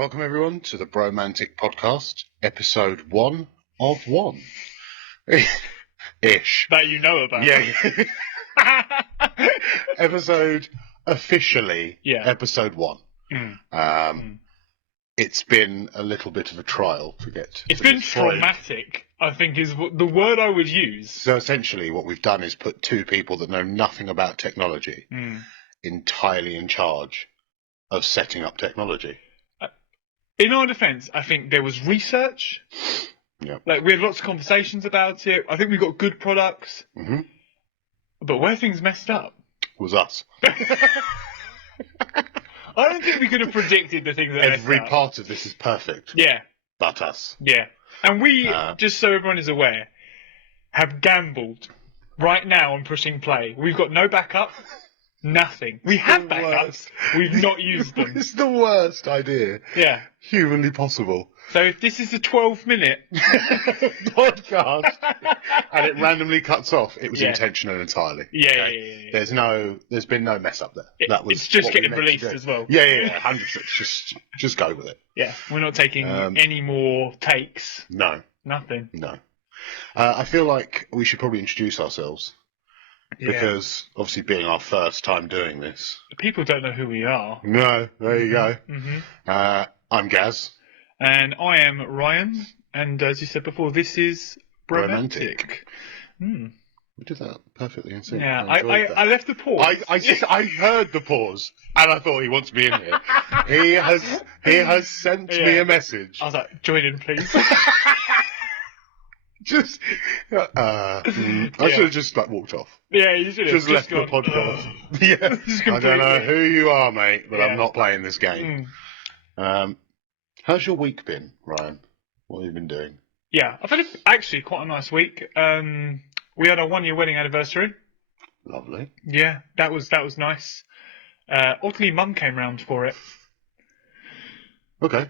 Welcome everyone to the Bromantic Podcast, episode 1 of 1. Ish. That you know about. Yeah. Episode officially, episode 1. It's been a little bit of a trial to get. It's been traumatic, I think is the word I would use. So essentially what we've done is put two people that know nothing about technology entirely in charge of setting up technology. In our defence, I think there was research. Yeah. Like, we had lots of conversations about it. I think we got good products. Mm-hmm. But where things messed up was us. I don't think we could have predicted the things that Every messed up. part of this is perfect. Yeah. But us. Yeah. And we, just so everyone is aware, have gambled right now on pushing play. We've got no backup. Nothing. We have backups. We've not used them. It's the worst idea. Yeah. Humanly possible. So if this is a 12-minute podcast and it randomly cuts off, it was intentional entirely. Yeah, okay? There's been no mess up there. It's just getting released as well. Yeah, 100%. Just go with it. Yeah, we're not taking any more takes. No. Nothing. No. I feel like we should probably introduce ourselves. Because, obviously, being our first time doing this... People don't know who we are. No, there you go. Mm-hmm. I'm Gaz. And I am Ryan. And as you said before, this is Bromantic. We did that perfectly in sync. Yeah, I left the pause. I heard the pause, and I thought he wants me in here. He has sent me a message. I was like, join in, please. I should have just walked off. Yeah, you should have. Just left the podcast. I don't know who you are, mate, but I'm not playing this game. How's your week been, Ryan? What have you been doing? Yeah, I've had actually quite a nice week. We had our 1-year wedding anniversary. Lovely. Yeah, that was nice. Oddly, Mum came round for it. Okay.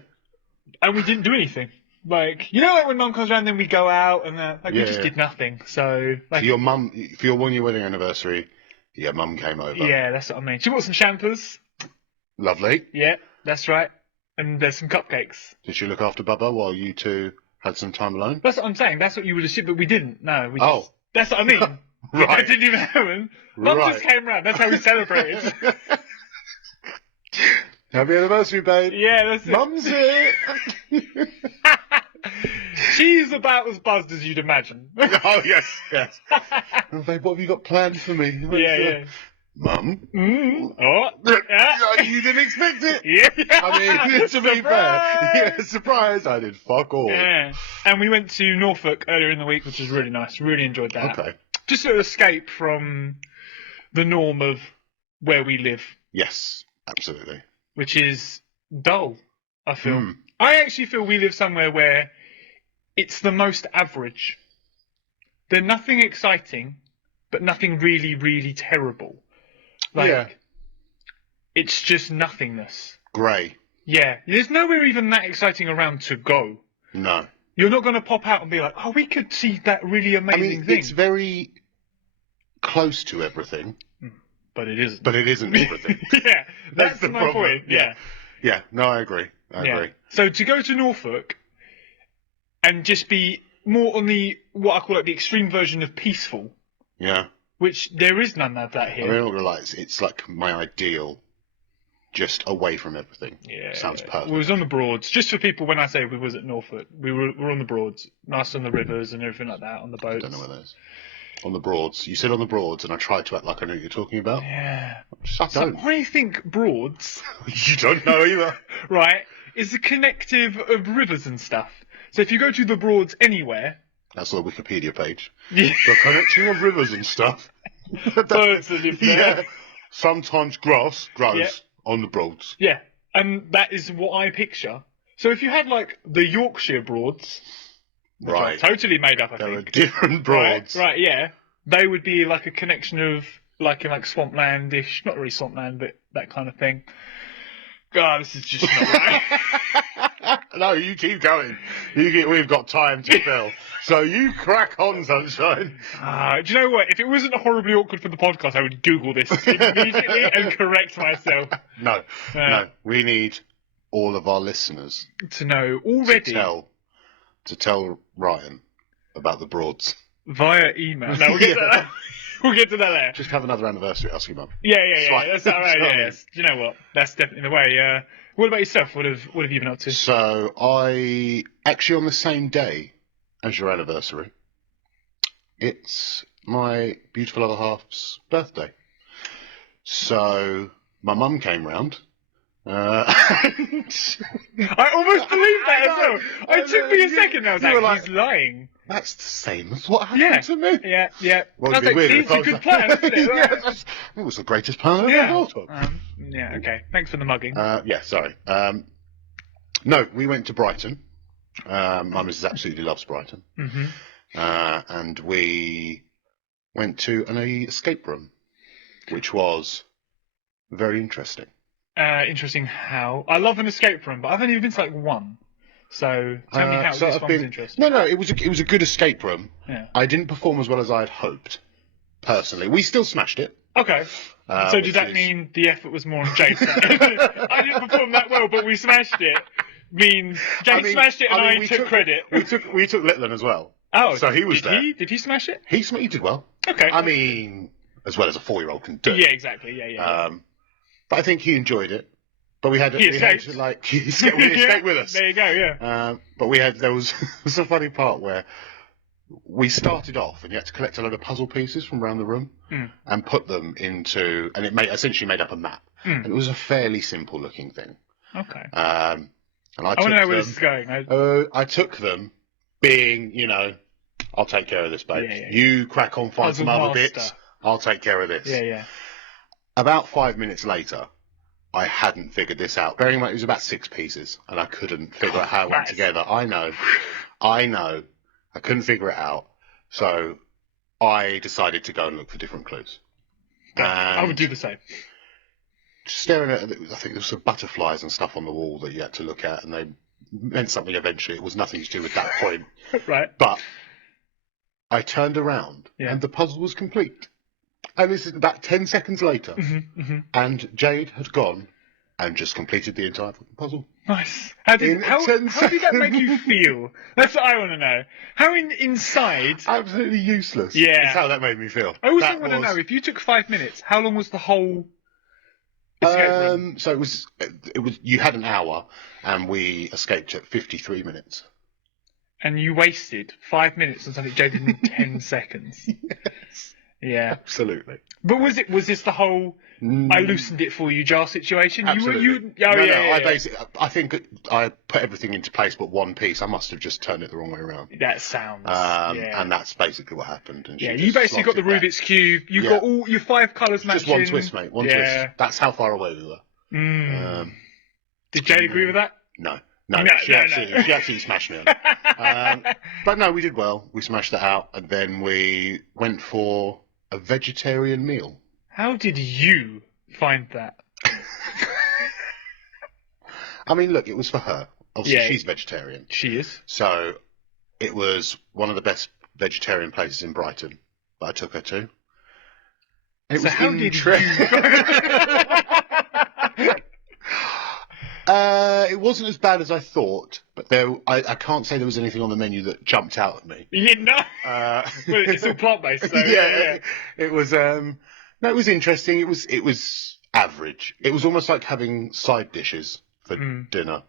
And we didn't do anything. Like, like when Mum comes around, then we go out and we just did nothing. So, for your mum, for your 1-year wedding anniversary, Mum came over. Yeah, that's what I mean. She bought some champers. Lovely. Yeah, that's right. And there's some cupcakes. Did she look after Bubba while you two had some time alone? That's what I'm saying. That's what you would assume, but we didn't. No, we just... That's what I mean. Right. That didn't even happen. Mum just came round. That's how we celebrated. Happy anniversary, babe. Yeah, that's it. Mum's here. She's about as buzzed as you'd imagine. Oh, yes. Oh, babe, what have you got planned for me? Yeah. Mum? You didn't expect it. Yeah. I mean, to be fair. Surprise. I did fuck all. Yeah. And we went to Norfolk earlier in the week, which was really nice. Really enjoyed that. Okay. Just to escape from the norm of where we live. Yes, absolutely. Which is dull, I feel. I actually feel we live somewhere where it's the most average. There's nothing exciting, but nothing really, really terrible. It's just nothingness. Grey. Yeah. There's nowhere even that exciting around to go. No. You're not going to pop out and be like, we could see that really amazing thing. It's very close to everything. But it isn't. But it isn't everything. Yeah. That's my problem. point. Yeah. Yeah. No, I agree. I agree. So to go to Norfolk and just be more on what I call the extreme version of peaceful. Yeah. Which there is none of that here. I don't realise it's like my ideal, just away from everything. Yeah. Sounds perfect. We was on the Broads. Just for people, when I say we was at Norfolk, we were on the Broads, nice on the rivers and everything like that, on the boats. I don't know where that is. On the Broads. You said on the Broads, and I tried to act like I knew what you're talking about. Yeah. I don't. So I think Broads... You don't know either. Right, is a connective of rivers and stuff. So if you go to the Broads anywhere... That's the Wikipedia page. Yeah. The connection of rivers and stuff. Birds that live there. Yeah. Sometimes grass grows on the Broads. Yeah, and that is what I picture. So if you had, the Yorkshire Broads... Which I totally made up, I think. There are different Broads. Right, yeah. They would be a connection of, in swampland-ish, not really swampland, but that kind of thing. God, this is just not right. No, you keep going. We've got time to fill. So you crack on, sunshine. Do you know what? If it wasn't horribly awkward for the podcast, I would Google this immediately and correct myself. No. We need all of our listeners to know already to tell Ryan about the Broads via email. No, we'll get to that. We'll get to that later. Just have another anniversary, ask your mum. Yeah. That's all right. Yes. Do you know what? That's definitely the way. What about yourself? What have you been up to? So I actually on the same day as your anniversary, it's my beautiful other half's birthday. So my mum came round. I almost believed that as well. It took me a second. I was like, he's lying. That's the same as what happened to me. Yeah. Well, I was like, it's a good plan, isn't it? It was the greatest plan I've ever thought of. Okay. Thanks for the mugging. Sorry. No, we went to Brighton. My missus absolutely loves Brighton. Mm-hmm. And we went to an escape room, which was very interesting. Interesting how? I love an escape room, but I've only been to like one. So tell me how this one's interesting. No, it was a good escape room. Yeah. I didn't perform as well as I had hoped, personally. We still smashed it. Okay. So does that mean the effort was more on Jason? I didn't perform that well, but we smashed it. Means Jake smashed it and I took credit. We took Litland as well. Oh, so he was there. Did he smash it? He did well. Okay. I mean, as well as a 4-year-old can do. Yeah, exactly. Yeah. But I think he enjoyed it. But we had he escaped with us. There you go. Yeah. But there was a funny part where we started off and you had to collect a load of puzzle pieces from around the room and put them into, and it essentially made up a map. And it was a fairly simple looking thing. Okay. And I want to know where this is going. I took them being, I'll take care of this, babe. Yeah. You crack on, find some other bits. I'll take care of this. Yeah. About 5 minutes later, I hadn't figured this out. Bearing in mind, it was about 6 pieces, and I couldn't figure out how it went together. I know. I couldn't figure it out. So I decided to go and look for different clues. I would do the same. Staring at it, I think there was some butterflies and stuff on the wall that you had to look at, and they meant something eventually. It was nothing to do with that point. Right. But I turned around, and the puzzle was complete. And this is about 10 seconds later, and Jade had gone and just completed the entire puzzle. Nice. How did that make you feel? That's what I want to know. How inside? Absolutely useless. Yeah. That's how that made me feel. I also want to know, if you took 5 minutes, how long was the whole escape room? So it was. You had an hour, and we escaped at 53 minutes. And you wasted 5 minutes on something Jade did in 10 seconds. Yes. Yeah, absolutely. But was this the whole I loosened it for you jar situation? Absolutely. I think I put everything into place but one piece. I must have just turned it the wrong way around. That sounds. And that's basically what happened. And you basically got the Rubik's Cube. You got all your 5 colours matching. Just one twist, mate. One twist. That's how far away we were. Did Jade agree with that? No. She actually smashed me on it. But no, we did well. We smashed that out, and then we went for a vegetarian meal. How did you find that? I mean, look, it was for her. Obviously, she's vegetarian. She is. So it was one of the best vegetarian places in Brighton that I took her to. And how did you... It wasn't as bad as I thought, but I can't say there was anything on the menu that jumped out at me. Well, it's all plant-based, so yeah. It was it was interesting. It was average. It was almost like having side dishes for dinner,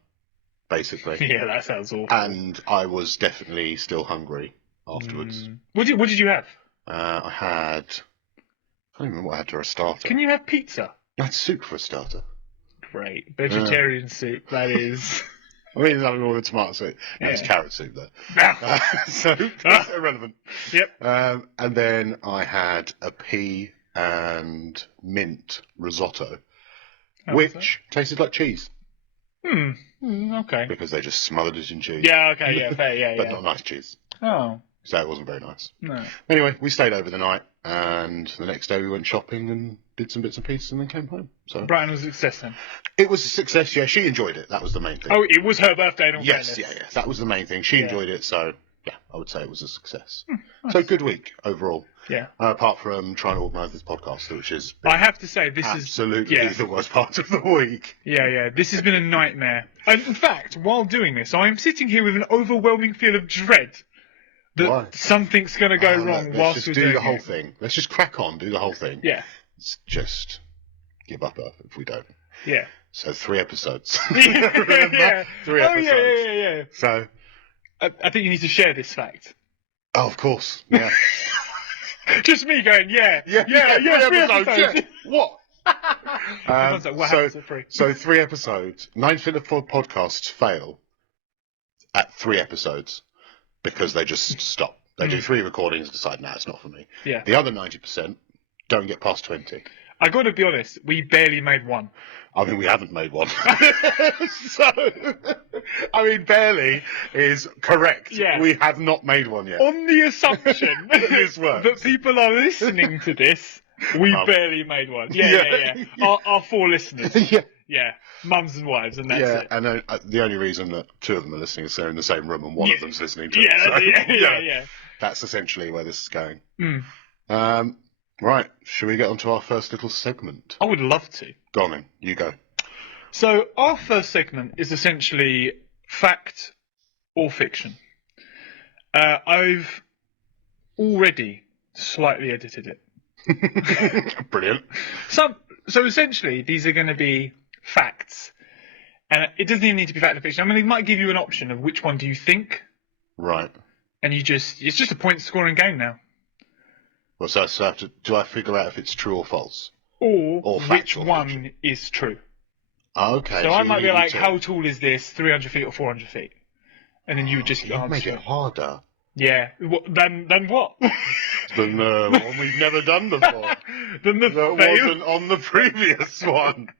basically. Yeah, that sounds awful. And I was definitely still hungry afterwards. What did you have? I can't remember what I had for a starter. Can you have pizza? I had soup for a starter. Great. Vegetarian soup, that is. I mean, there's nothing wrong with tomato soup. No, it's carrot soup, though. So, that's irrelevant. Yep. And then I had a pea and mint risotto, which tasted like cheese. Okay. Because they just smothered it in cheese. Yeah, okay, yeah, fair, yeah, But not nice cheese. Oh. So it wasn't very nice. No. Anyway, we stayed over the night, and the next day we went shopping and did some bits and pieces and then came home. So Brighton was a success then? It was a success, yeah. She enjoyed it. That was the main thing. Oh, it was her birthday in all fairness. Yes. That was the main thing. She enjoyed it, so Yeah, I would say it was a success. Nice. So good week overall. Yeah. Apart from trying to organise this podcast, which is I have to say, this absolutely is the worst part of the week. Yeah. This has been a nightmare. And in fact, while doing this, I am sitting here with an overwhelming feel of dread that Why? something's going to go wrong whilst Let's we're just do doing the whole it. thing. Let's just crack on, do the whole thing. Yeah. Let's just give up if we don't. Yeah. So 3 episodes. Yeah. 3 Oh, episodes. yeah. So, I think you need to share this fact. of course. Yeah. Just me going, yeah, 3 three episodes. episodes. Yeah. What? Everyone's like, what happens at 3? So 3 episodes. 90% of podcasts fail at 3 episodes because they just stop. They do 3 recordings and decide, nah, it's not for me. Yeah. The other 90% don't get past 20. I got to be honest, we barely made one. I mean, we haven't made one. So, I mean, barely is correct. Yeah. We have not made one yet. On the assumption This works. that people are listening to this, we barely made one. Yeah. Our 4 listeners. Yeah. Yeah. Mums and wives, and that's it. And the only reason that 2 of them are listening is they're in the same room and one of them's listening to Yeah, it. So, yeah. That's essentially where this is going. Mm. Right, should we get on to our first little segment? I would love to. Go on then, you go. So, our first segment is essentially fact or fiction. I've already slightly edited it. Brilliant. So essentially, these are going to be facts. And it doesn't even need to be fact or fiction. I mean, it might give you an option of which one do you think. Right. And it's just a point scoring game now. Well, so do I figure out if it's true or false? Or which factual one fiction. is true. Okay. So I might be you like, need to- how tall is this? 300 feet or 400 feet? And then you would just You've made answer. it harder Yeah. Then what? than one we've never done before. Then the That fail. wasn't on the previous one.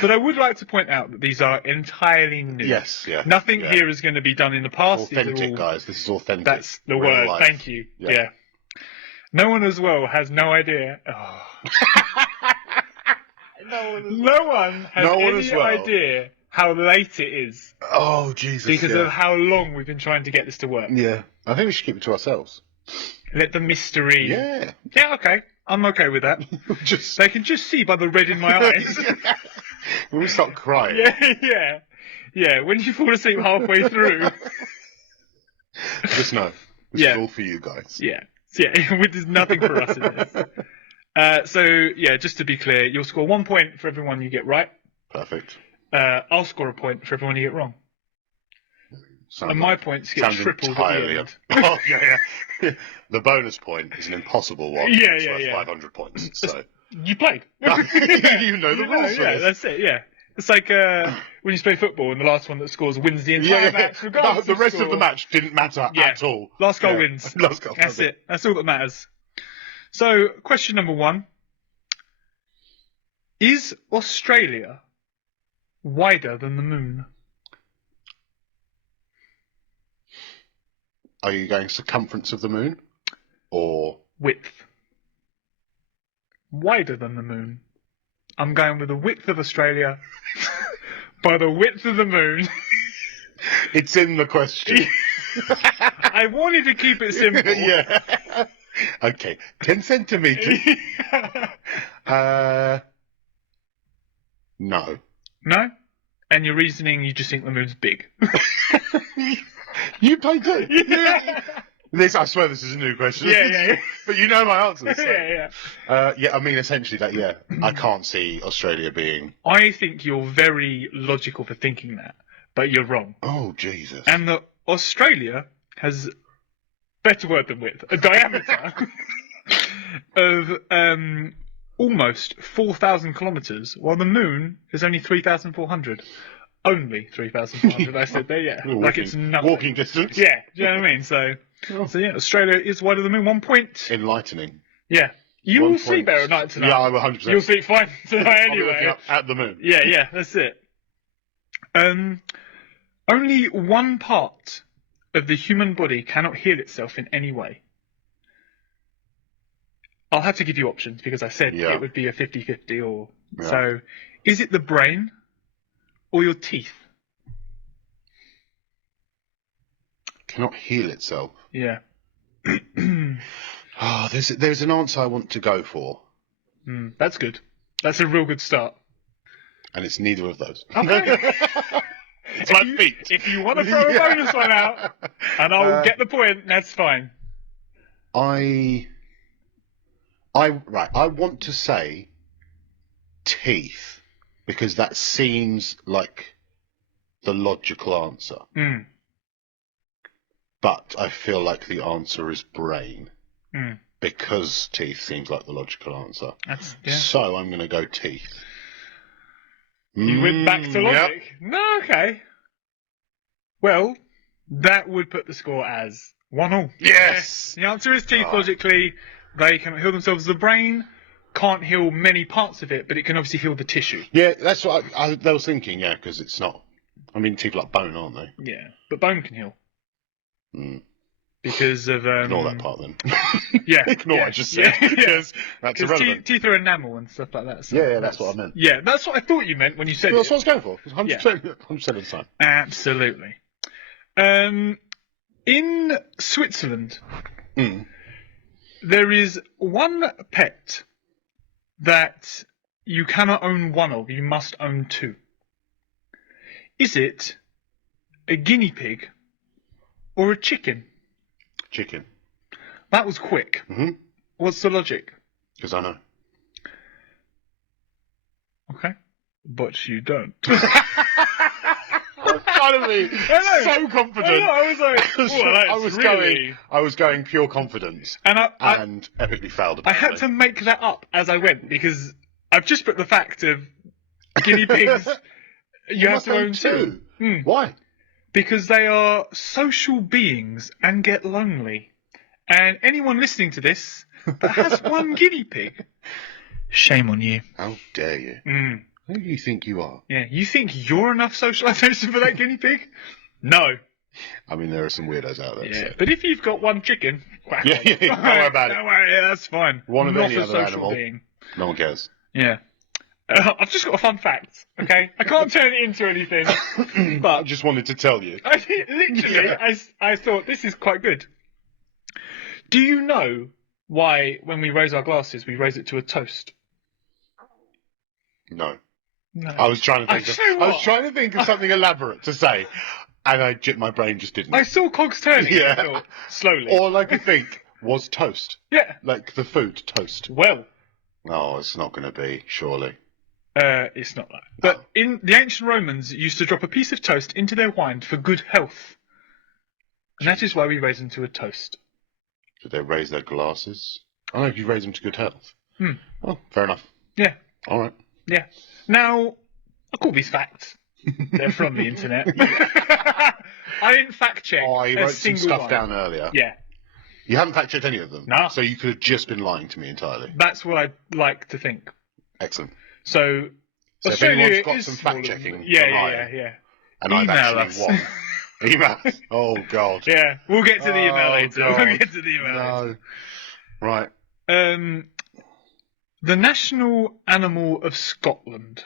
But I would like to point out that these are entirely new. Yes, yeah. Nothing yeah. here is going to be done in the past. These are Authentic, all- guys. This is authentic. That's the Real word. life. Thank you. Yeah. Yeah. No one as well has no idea. Oh. No one has any as well. idea how late it is Oh, Jesus. because yeah. of how long we've been trying to get this to work. Yeah. I think we should keep it to ourselves. Let the mystery. Yeah. Yeah, okay. I'm okay with that. Just They can just see by the red in my eyes. when we start crying. Yeah. When you fall asleep halfway through. Just know. This Yeah. is all for you guys. Yeah. There's nothing for us in this. So, just to be clear, you'll score 1 point for everyone you get right. Perfect. I'll score a point for everyone you get wrong. Sounds And my like- points get sounds tripled entirely at the end. Oh, yeah. The bonus point is an impossible one. Yeah, It's yeah, worth yeah. 500 points. So You played. you know the rules for Yeah, this. that's it, yeah. It's like when you play football and the last one that scores wins the entire match. Regardless The rest score. of the match didn't matter Yeah. at all. Last goal Yeah. wins. Last goal. That's it. That's all that matters. So, question number 1. Is Australia wider than the moon? Are you going circumference of the moon? Or Width. Wider than the moon. I'm going with the width of Australia by the width of the moon. it's in the question. I wanted to keep it simple. Yeah. Okay. 10 centimeters. No. No? And your reasoning, you just think the moon's big. You played too. This, I swear, this is a new question. Yeah. But you know my answer. So. Yeah. I mean, essentially that. Yeah, I can't see Australia being. I think you're very logical for thinking that, but you're wrong. Oh Jesus! And that Australia has, better word than width, a diameter of almost 4,000 kilometres, while the moon is only 3,400. Only 3,400, I said there, yeah. Like it's nothing. Walking distance. Yeah, do you know what I mean? So yeah, Australia is wider than the moon. 1 point. Enlightening. Yeah. You 1 will see point. better at night tonight. Yeah, I will 100%. You'll see fine tonight I'll be anyway. looking up at the moon. Yeah, that's it. Only one part of the human body cannot heal itself in any way. I'll have to give you options because I said Yeah. it would be a 50-50 or... Yeah. So, is it the brain or your teeth? Cannot heal itself. Yeah. There's an answer I want to go for. That's good. That's a real good start. And it's neither of those. Okay. It's my feet. If you want to throw a bonus one out, and I'll get the point, that's fine. I want to say teeth, because that seems like the logical answer. But I feel like the answer is brain. Because teeth seems like the logical answer. So I'm going to go teeth. You went back to logic? Yep. No, okay. Well, that would put the score as 1-1. Yes! The answer is teeth, logically. They cannot heal themselves. The brain can't heal many parts of it, but it can obviously heal the tissue. Yeah, that's what I was thinking, because it's not... I mean, teeth like bone, aren't they? Yeah, but bone can heal. Because of... Ignore that part, then. Yeah. Ignore what I just said, because that's irrelevant. Teeth are enamel and stuff like that. So yeah, that's what I meant. Yeah, that's what I thought you meant when you said That's what I was going for. 100% of the time. Absolutely. In Switzerland, there is one pet that you cannot own one of. You must own two. Is it a guinea pig or a chicken? Chicken. That was quick. What's the logic? Because I know. Okay. But you don't. Finally, so confident. I was like, I was going pure confidence, and epically failed. I had to make that up as I went, because I've just put the fact of guinea pigs. you have to own two. Why? Because they are social beings and get lonely. And anyone listening to this that has one guinea pig, shame on you. How dare you? Who do you think you are? Yeah, you think you're enough socialisation for that guinea pig? No. I mean, there are some weirdos out there. Yeah, so. But if you've got one chicken, whack on. Don't worry about it. Don't worry, yeah, that's fine. One of Not any a other social animal. being. No one cares. Yeah. I've just got a fun fact, okay? I can't turn it into anything, but I just wanted to tell you. I thought this is quite good. Do you know why, when we raise our glasses, we raise it to a toast? No. No. I was trying to think of something elaborate to say, and my brain just didn't. I saw cogs turning. Yeah. I thought, slowly. All I could think was toast. Yeah. Like the food, toast. Well. Oh, it's not going to be, surely. It's not that. But in the ancient Romans used to drop a piece of toast into their wine for good health. And that is why we raise them to a toast. Did they raise their glasses? Oh, no, you raise them to good health. Oh, fair enough. Yeah. All right. Yeah. Now, I call these facts. They're from the internet. I didn't fact check. Oh, you wrote some stuff down earlier. Yeah. You haven't fact checked any of them? No. So you could have just been lying to me entirely. That's what I'd like to think. Excellent. So if anyone's got some fact checking, yeah. And Email I've actually won. Email. Oh God. Yeah, we'll get to the email later. God. We'll get to the email later. Right. The national animal of Scotland.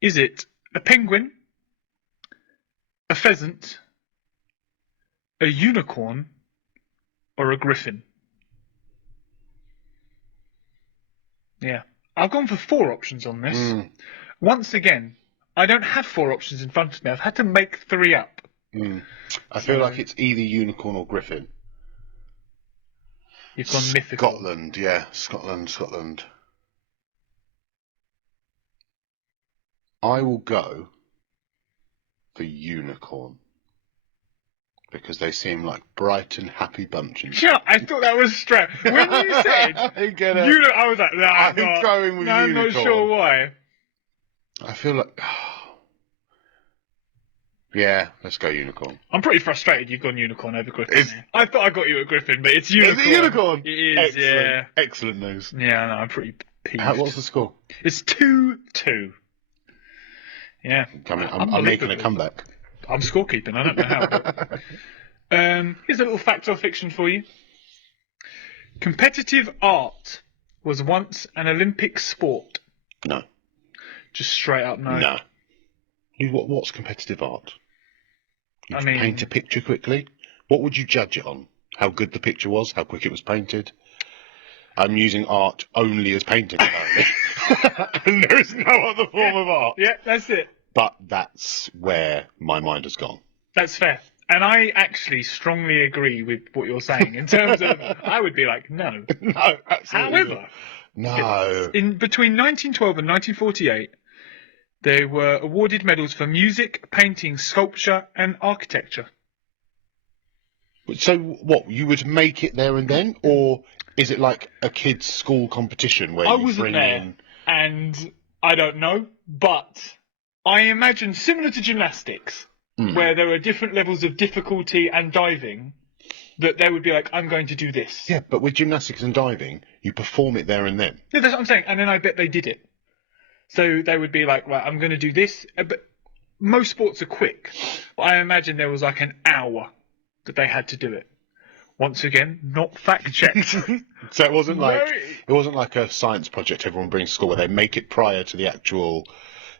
Is it a penguin, a pheasant, a unicorn, or a griffin? Yeah. I've gone for 4 options on this. Once again, I don't have 4 options in front of me. I've had to make 3 up. I feel like it's either unicorn or griffin. You've gone mythical. Scotland, yeah. Scotland. I will go for unicorn. Because they seem like bright and happy bunches. Yeah, I thought that was straight. When you said I was like, I'm going with unicorn. I'm not sure why. I feel like... Yeah, let's go unicorn. I'm pretty frustrated you've gone unicorn over griffin. I thought I got you at griffin, but it's unicorn. Is it unicorn? It is, excellent, yeah. Excellent news. Yeah, no, I'm pretty peeved. What's the score? It's 2-2. Yeah. I'm making a comeback. I'm scorekeeping, I don't know how. Here's a little fact or fiction for you. Competitive art was once an Olympic sport. No. Just straight up no. No. What's competitive art? You paint a picture quickly? What would you judge it on? How good the picture was? How quick it was painted? I'm using art only as painting, apparently. And there is no other form of art. Yeah, that's it. But that's where my mind has gone. That's fair. And I actually strongly agree with what you're saying in terms of, I would be like, no. No, absolutely. However, no. in between 1912 and 1948, they were awarded medals for music, painting, sculpture, and architecture. So what, you would make it there and then? Or is it like a kids' school competition where I you wasn't bring there, in... and I don't know, but I imagine similar to gymnastics, where there are different levels of difficulty and diving, that they would be like, I'm going to do this. Yeah, but with gymnastics and diving, you perform it there and then. Yeah, that's what I'm saying. And then I bet they did it. So they would be like, right, I'm going to do this. But most sports are quick. But I imagine there was like an hour that they had to do it. Once again, not fact checked. So it wasn't like a science project everyone brings to school where they make it prior to the actual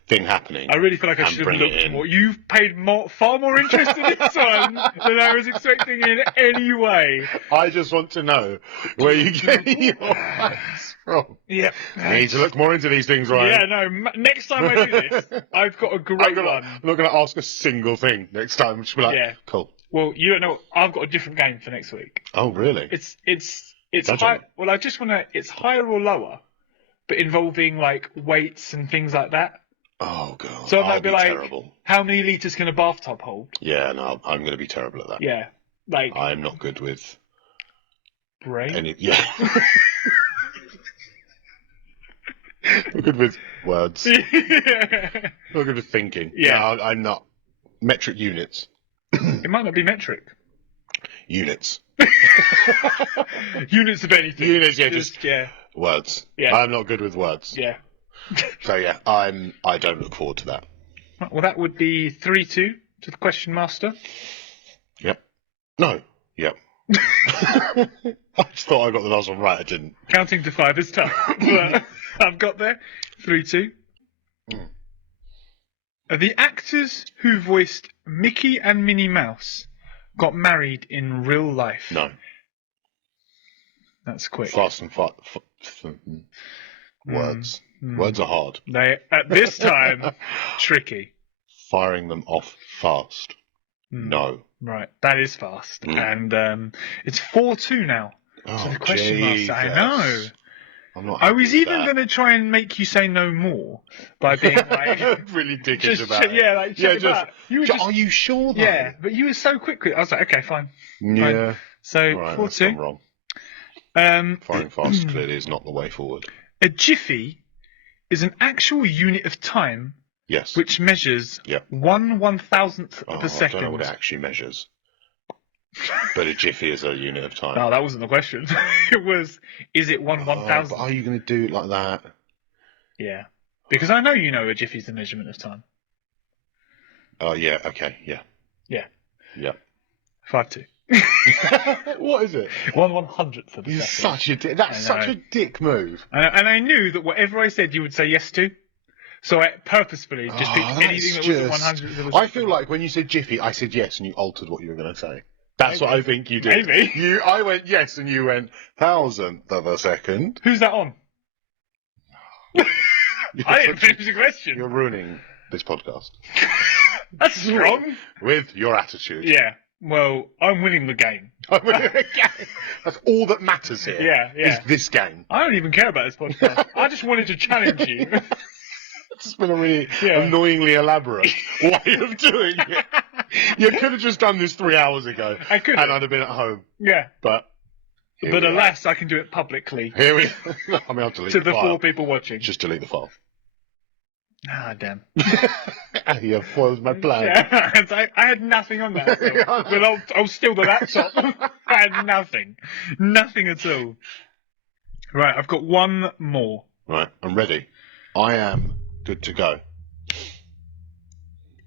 thing happening. I really feel like I should have looked more. You've paid far more interest in this one than I was expecting in any way. I just want to know where you're getting your facts from. Yeah. You need to look more into these things, Ryan. Yeah, no, next time I do this, I've got a great one. I'm not going to ask a single thing next time. I'm just be like, Yeah. cool. Well, you don't know. I've got a different game for next week. Oh, really? It's Judge high. on it. Well, I just want to. It's higher or lower, but involving like weights and things like that. Oh, God. So it I'll might be like, terrible. how many litres can a bathtub hold? Yeah, no, I'm going to be terrible at that. Yeah, like I'm not good with brain. any. Yeah. I'm good with words. Yeah. Not good with thinking. Yeah. No, I'm not. Metric units. It might not be metric. Units. Units of anything. Units, yeah, just yeah, words. Yeah. I'm not good with words. yeah. So yeah, I don't look forward to that. Well, that would be 3-2 to the question master. Yep. No. Yep. I just thought I got the last one right. I didn't. Counting to 5 is tough, but I've got there. 3-2. The actors who voiced Mickey and Minnie Mouse got married in real life. No. That's quick. Fast and words. Words are hard. They, at this time, tricky. Firing them off fast. No. Right, that is fast. And it's 4-2 now. Oh, So the question Jesus. master, I know. I'm not. I was even going to try and make you say no more by being like really dickish about it. Yeah, like check it out. You were Are you sure? Though? Yeah, but you were so quick with it. I was like, okay, fine. Yeah. Fine. So Right, 4-2. I'm wrong. Firing fast clearly is not the way forward. A jiffy is an actual unit of time Yes. which measures Yep. 1/1000th of a I second. don't know what it actually measures. But a jiffy is a unit of time. No, that wasn't the question. It was, is it 1/1000th? But are you going to do it like that? Yeah. Because I know you know a jiffy's the measurement of time. Oh, yeah. Okay. Yeah. Yeah. Yeah. 5-2. What is it? 1/100th of a You're second. such a dick. That's I know. such a dick move. And I knew that whatever I said, you would say yes to. So I purposefully just picked anything that wasn't 100th of a second. I feel like when you said jiffy, I said yes, and you altered what you were going to say. That's what I think you did. Maybe. I went yes, and you went 1,000th of a second. Who's that on? I didn't finish the question. You're ruining this podcast That's strong. with your attitude. Yeah. Well, I'm winning the game. That's all that matters here. Yeah, yeah. Is this game. I don't even care about this podcast. I just wanted to challenge you. It's been a really annoyingly elaborate way of doing it. You could have just done this 3 hours ago. I could and I'd have been at home. Yeah. But alas, I can do it publicly here we I mean, I'll delete to the the file. 4 people watching. Just delete the file. Ah, damn. You have foiled my plan. Yeah, I had nothing on that. So. Well, I'll steal the laptop. I had nothing. Nothing at all. Right, I've got one more. Right, I'm ready. I am good to go.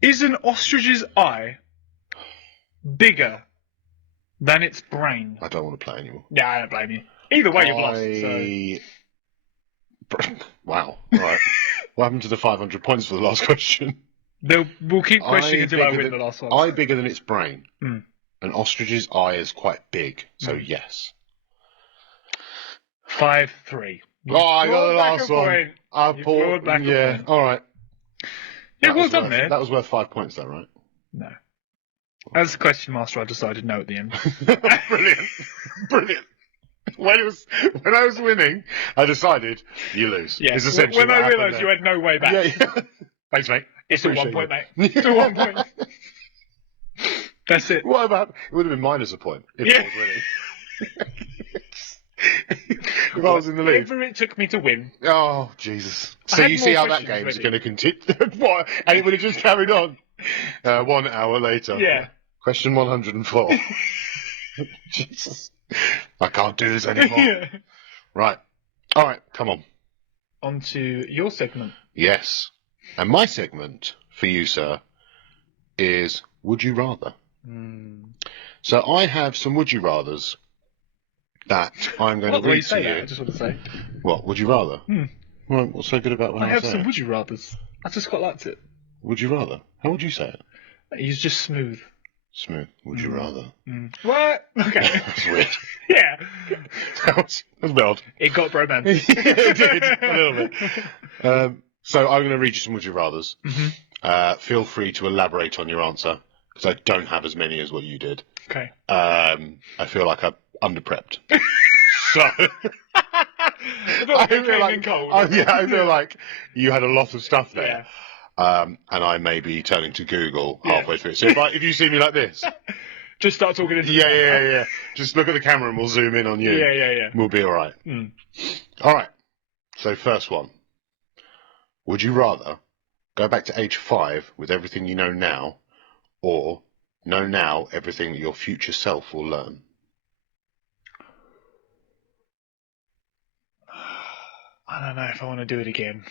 Is an ostrich's eye bigger than its brain? I don't want to play anymore. Yeah, I don't blame you. Either way, you've lost. So. Wow. All right. What happened to the 500 points for the last question? We'll keep questioning until I win the last one. Eye bigger than its brain. An ostrich's eye is quite big, so yes. 5-3. Oh, I got the last one. I brought back a point. All right. Yeah, well done, man. That was worth 5 points, though, right? No. As a question master, I decided no at the end. Brilliant. When I was winning, I decided you lose. Yeah. Is essentially when what I realised happened you had no way back. Yeah. Thanks, mate. It's still 1 Appreciate point, it. mate. Still 1 point. That's it. What about? It would have been minus a point if I was winning. If I was in the lead. Whatever it took me to win. Oh, Jesus. So you see how that game is going to continue. What? And it would have just carried on. 1 hour later. Yeah. Question 104. Jesus. I can't do this anymore. Yeah. Right. All right. Come on. On to your segment. Yes. And my segment for you, sir, is Would You Rather? So I have some Would You Rathers that I'm going to read to you. I just want to say. What? Would you rather? Well, what's so good about when I have say some it? Would You Rathers. I just quite liked it. Would you rather? How would you say it? He's just smooth. Smooth. Would you rather? What? Okay. That's weird. Yeah. That was a bit odd. It got romantic. It did, a little bit. So I'm going to read you some Would You Rathers. Feel free to elaborate on your answer, because I don't have as many as what you did. Okay. I feel like I'm under-prepped. So... I feel like you had a lot of stuff there. Yeah. And I may be turning to Google halfway through. So if you see me like this... Just start talking into the camera. Yeah. Just look at the camera and we'll zoom in on you. Yeah. We'll be all right. All right. So first one. Would you rather go back to age 5 with everything you know now, or know now everything that your future self will learn? I don't know if I want to do it again.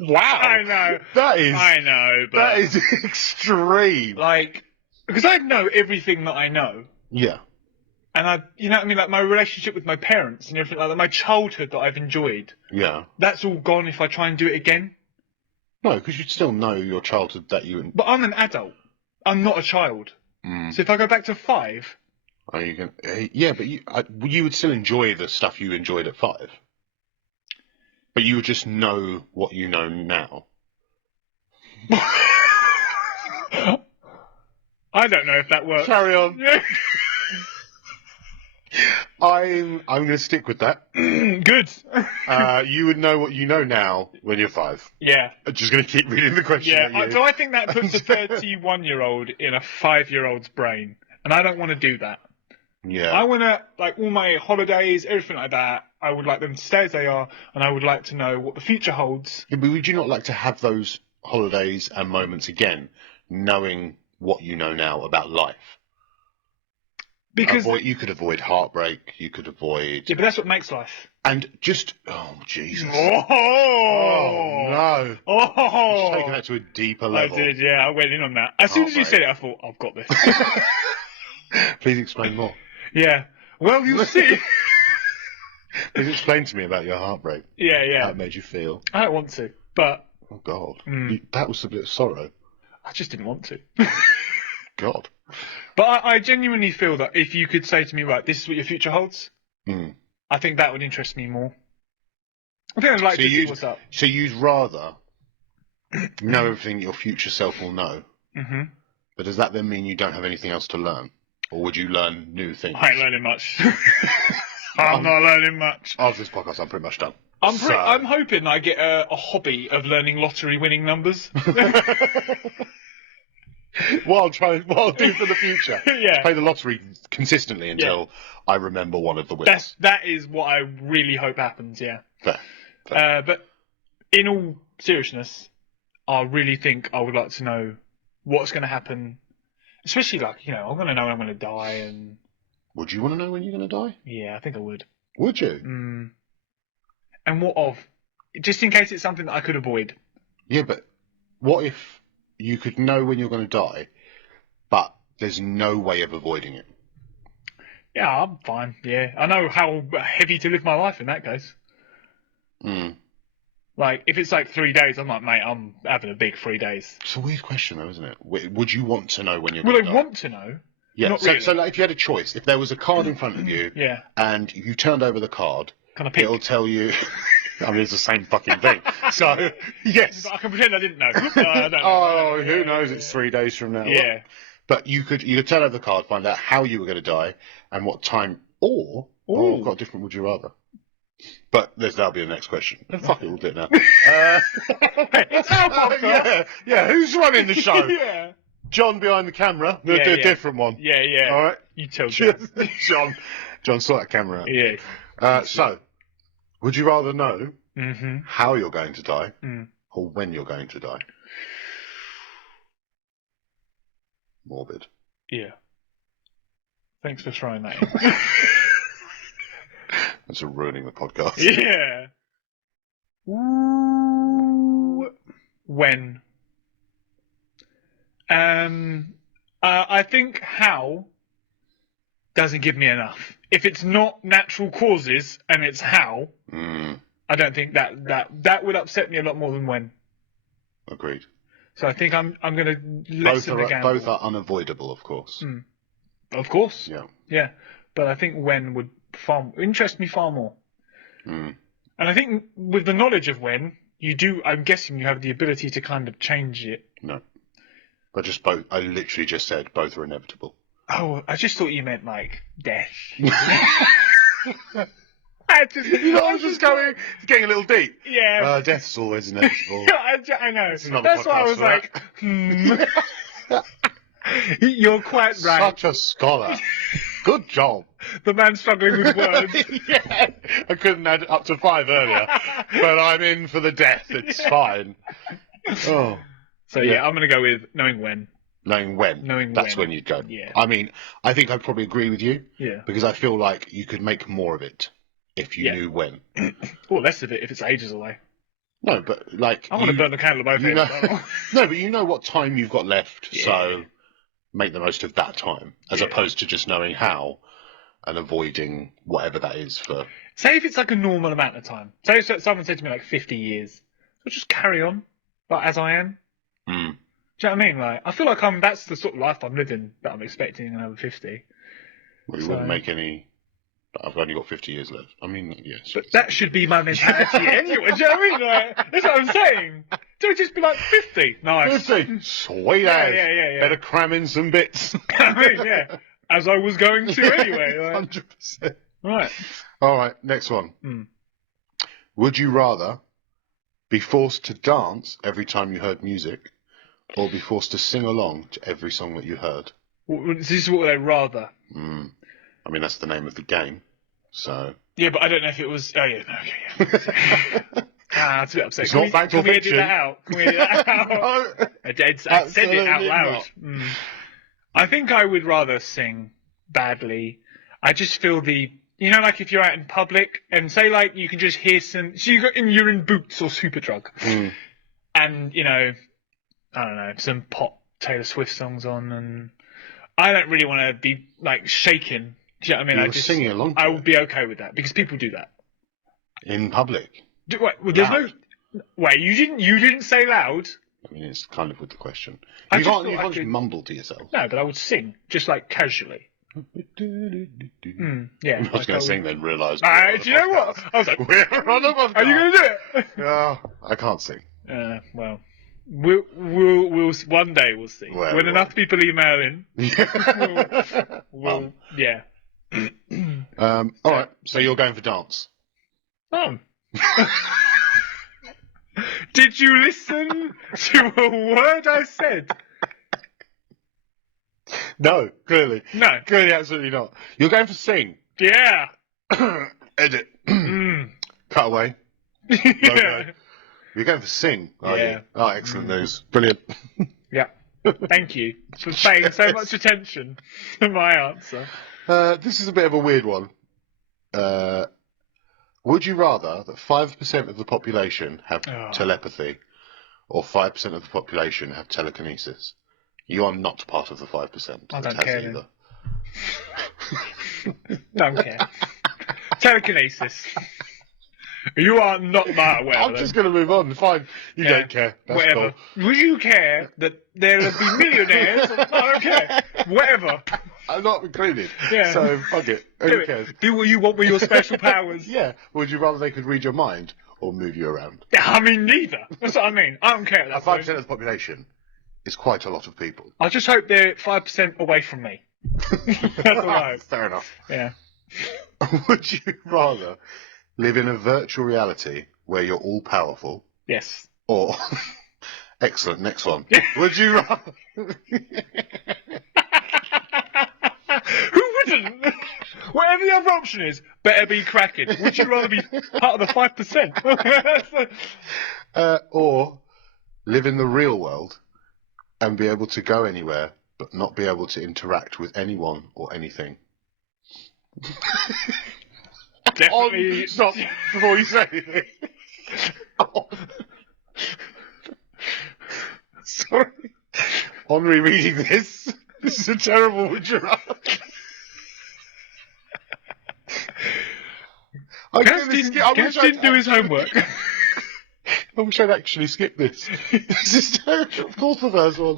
Wow. I know. I know, but... That is extreme. Like, because I know everything that I know. Yeah. And you know what I mean? Like, my relationship with my parents and everything like that, my childhood that I've enjoyed. Yeah. That's all gone if I try and do it again. No, because you'd still know your childhood that you... But I'm an adult. I'm not a child. So if I go back to 5... Are you going? Yeah, but you would still enjoy the stuff you enjoyed at 5. But you would just know what you know now. I don't know if that works. Carry on. I'm going to stick with that. Good. You would know what you know now when you're 5. Yeah. I'm just going to keep reading the question. Yeah. So I think that puts a 31-year-old in a 5-year-old's brain, and I don't want to do that. Yeah. I want to, like, all my holidays, everything like that, I would like them to stay as they are, and I would like to know what the future holds. Yeah, but would you not like to have those holidays and moments again, knowing what you know now about life? Because you could avoid heartbreak, you could avoid... Yeah, but that's what makes life. And just... Oh, Jesus. Oh, no. Oh! Just taking that to a deeper level. I did, yeah, I went in on that. As soon as you said it, I thought, I've got this. Please explain more. Yeah. Well, you'll see. Please explain to me about your heartbreak. Yeah. How it made you feel. I don't want to, but... Oh, God. That was a bit of sorrow. I just didn't want to. God. But I genuinely feel that if you could say to me, right, this is what your future holds, I think that would interest me more. I think I'd like to see what's up. So you'd rather know everything your future self will know, but does that then mean you don't have anything else to learn? Or would you learn new things? I ain't learning much. I'm not learning much. After this podcast, I'm pretty much done. I'm hoping I get a hobby of learning lottery winning numbers. What I'll do for the future. Yeah. Play the lottery consistently until I remember one of the winners. That is what I really hope happens, yeah. Fair. But in all seriousness, I really think I would like to know what's going to happen. Especially, like, you know, I'm going to know when I'm going to die. And would you want to know when you're going to die? Yeah, I think I would. Would you? And what of? Just in case it's something that I could avoid. Yeah, but what if you could know when you're going to die, but there's no way of avoiding it? Yeah, I'm fine. Yeah, I know how heavy to live my life in that case. Like, if it's like 3 days, I'm like, mate, I'm having a big 3 days. It's a weird question, though, isn't it? Would you want to know when you're Would going I to die? want to know? Yeah. Not So, really. so like, if you had a choice, if there was a card in front of you, Yeah. and you turned over the card, Can I pick? it'll tell you. I mean, it's the same fucking thing. So, yes. I can pretend I didn't know. I don't know. Oh, who knows? It's 3 days from now. Yeah. But you could turn over the card, find out how you were going to die and what time, or I've got a different would you rather. But that'll be the next question. Fuck it, we'll do it now. It's our podcast. Yeah. Who's running the show? Yeah. John behind the camera. We'll do a different one. Yeah. All right. You tell John. John, sort that camera out. Yeah. So, would you rather know Mm-hmm. how you're going to die or when you're going to die? Morbid. Yeah. Thanks for throwing that in. That's ruining the podcast. Yeah. Ooh. When? I think how doesn't give me enough. If it's not natural causes and it's how, I don't think that would upset me a lot more than when. Agreed. So I think I'm going to lessen the gamble. Both are unavoidable, of course. Of course. Yeah. Yeah. But I think when would interest me far more. And I think with the knowledge of when, I'm guessing you have the ability to kind of change it. No. I literally just said both are inevitable. Oh, I just thought you meant like death. I'm just getting a little deep. Yeah. Death's always inevitable. I know. That's why I was like, You're quite right. Such a scholar. Good job. The man struggling with words. Yeah. I couldn't add up to 5 earlier, but I'm in for the death. It's fine. Oh. So yeah, I'm going to go with knowing when. Knowing when. That's when you'd go. Yeah. I mean, I think I'd probably agree with you. Yeah. Because I feel like you could make more of it if you knew when. Or less of it if it's ages away. No, but like... I want to burn the candle at both ends. No, but you know what time you've got left, so make the most of that time, as opposed to just knowing how and avoiding whatever that is for... Say if it's like a normal amount of time. Say someone said to me like 50 years. So just carry on, like as I am. Do you know what I mean? Like, I feel like that's the sort of life I'm living that I'm expecting in another 50. Well, you wouldn't make any... I've only got 50 years left. I mean, yes. But that should be my mentality anyway. Do you know what I mean? Like, that's what I'm saying. Do it just be like 50? Nice. 50? Sweet as. Yeah. Better cram in some bits. I mean, yeah. As I was going to anyway. Like. 100%. Right. All right, next one. Would you rather be forced to dance every time you heard music or be forced to sing along to every song that you heard? Well, this is what I'd rather. I mean, that's the name of the game, so... Yeah, but I don't know if it was... Oh, yeah, no, okay. It's a bit upsetting. It's not Fact or Fiction. Can we edit that out? I said it out loud. I think I would rather sing badly. I just feel you know, like if you're out in public and say like you can just hear some... So you're in Boots or Superdrug. And, you know, I don't know, some pop Taylor Swift songs on and I don't really want to be like shaking. Do you know what I mean? Singing along. I would be okay with that because people do that in public. Wait, you didn't say loud. I mean, it's kind of with the question. You can't just mumble to yourself. No, but I would sing just like casually. Yeah. I was going to sing, then realised. Do you know what? I was like, we're on a podcast. Are you going to do it? No, I can't sing. Well. We'll one day we'll see. When enough people email in, we'll yeah. All right. So you're going for dance. Did you listen to a word I said? No, clearly. No, clearly, absolutely not. You're going for sing. Yeah. Edit. Cut away. Yeah. You're going for sing, are you? Oh, excellent news. Brilliant. Yeah. Thank you for paying so much attention to my answer. This is a bit of a weird one. Would you rather that 5% of the population have telepathy or 5% of the population have telekinesis? You are not part of the 5%. I don't care either. Don't care. Telekinesis. You are not that whatever. I'm just going to move on. Fine. You don't care. That's whatever. cool. Would you care that there'll be millionaires? I don't care. Whatever. I'm not included. Yeah. So, fuck it. Who cares? Do what you want with your special powers. Yeah. Would you rather they could read your mind or move you around? Yeah, I mean, neither. That's what I mean. I don't care. At 5% of the population is quite a lot of people. I just hope they're 5% away from me. That's all right. Fair enough. Yeah. Would you rather live in a virtual reality where you're all powerful? Yes. Or, excellent, next one. Would you rather... Who wouldn't? Whatever the other option is, better be cracking. Would you rather be part of the 5%? Or live in the real world and be able to go anywhere but not be able to interact with anyone or anything? Definitely. Stop before you say anything. Sorry. On rereading this is a terrible would you rather. Gaz didn't do his homework. I wish I'd actually skipped this. This is terrible. Of course the first one.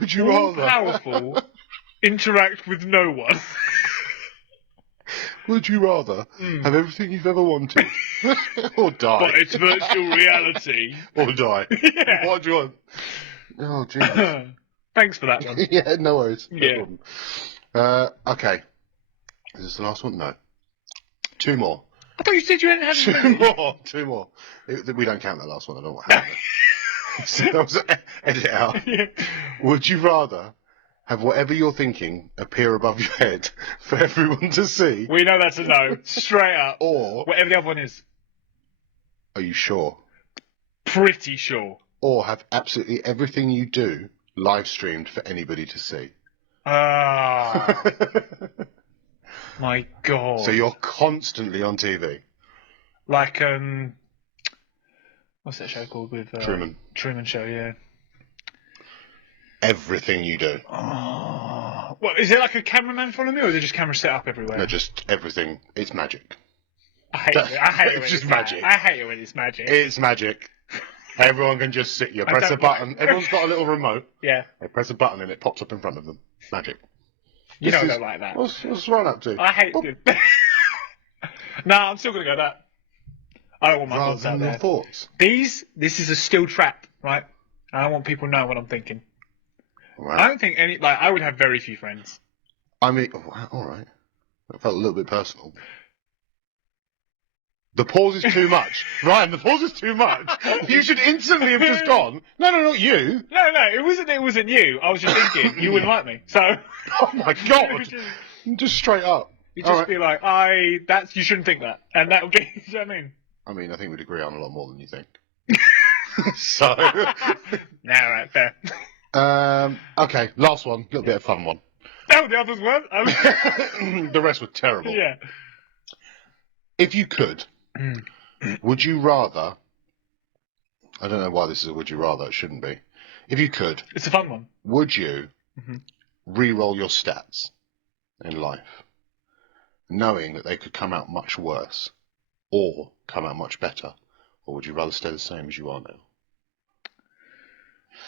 Would you All rather? powerful, interact with no one. Would you rather have everything you've ever wanted? Or die? But it's virtual reality. Or die? Yeah. What do you want? Oh, Jesus. Thanks for that one. Yeah, no worries. No Yeah. problem. Okay. Is this the last one? No. Two more. I thought you said you hadn't had Two more. We don't count that last one. I don't know what happened. So that was edit it out. Yeah. Would you rather have whatever you're thinking appear above your head for everyone to see? We know that's a no. Straight up. Or, Whatever the other one is. are you sure? Pretty sure. Or have absolutely everything you do live streamed for anybody to see? Ah. My God. So you're constantly on TV. Like, what's that show called with... Truman. Truman Show, yeah. Everything you do. Oh. What, is it like a cameraman following me, or is it just camera set up everywhere? No, just everything. It's magic. I hate it. I hate it when It's just it's magic. I hate it when it's magic. It's magic. Everyone can just sit. You press a don't button. like- Everyone's got a little remote. Yeah. They press a button and it pops up in front of them. Magic. You This know I is- don't like that. What's Ron up to? I hate it. Nah, I'm still going to go that. I don't want my Rather thoughts out than your there. thoughts. This is a still trap, right? I don't want people to know what I'm thinking. I Right. don't think I would have very few friends. I mean, all right. That felt a little bit personal. The pause is too much. Ryan, the pause is too much. You should instantly have just gone, no, not you. No, it wasn't you. I was just thinking you wouldn't like me. So Oh my God. Just straight up. you All just right. be like, you shouldn't think that. And that would be, you know what I mean? I mean, I think we'd agree on a lot more than you think. So, Nah, right, fair. okay, last one, little bit of fun one. No, the others weren't. The rest were terrible. Yeah. If you could, would you rather? I don't know why this is a would you rather. It shouldn't be. If you could, It's a fun one. would you Mhm. re-roll your stats in life, knowing that they could come out much worse, or come out much better, or would you rather stay the same as you are now?